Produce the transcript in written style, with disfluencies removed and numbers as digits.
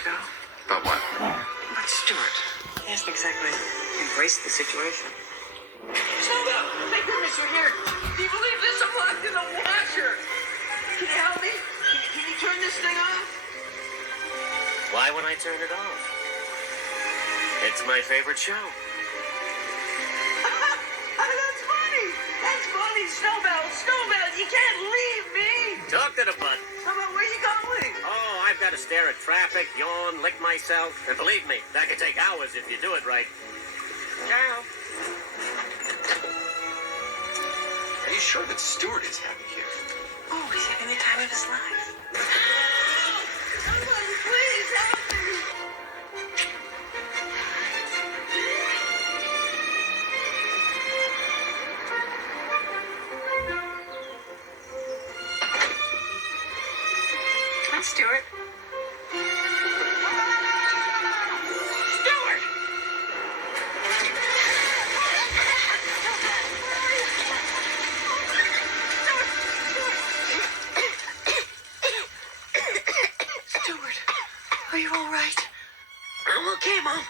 ago. About what? But Stuart, he hasn't exactly embraced the situation. Snowbell, thank goodness you're here. Do you believe this? I'm locked in the washer. Can you help me? Can you turn this thing off? Why would I turn it off? It's my favorite show. That's funny. That's funny, Snowbell. Snowbell, you can't leave me. Talk to the button. How about where you going? Oh, I've got to stare at traffic, yawn, lick myself. And believe me, that could take hours if you do it right. Ciao. Are you sure that Stuart is happy here? Oh, he's having the time of his life. Somebody, please help me. Come on, Stuart. Stuart! Stuart, are you all right? I'm okay, Mom.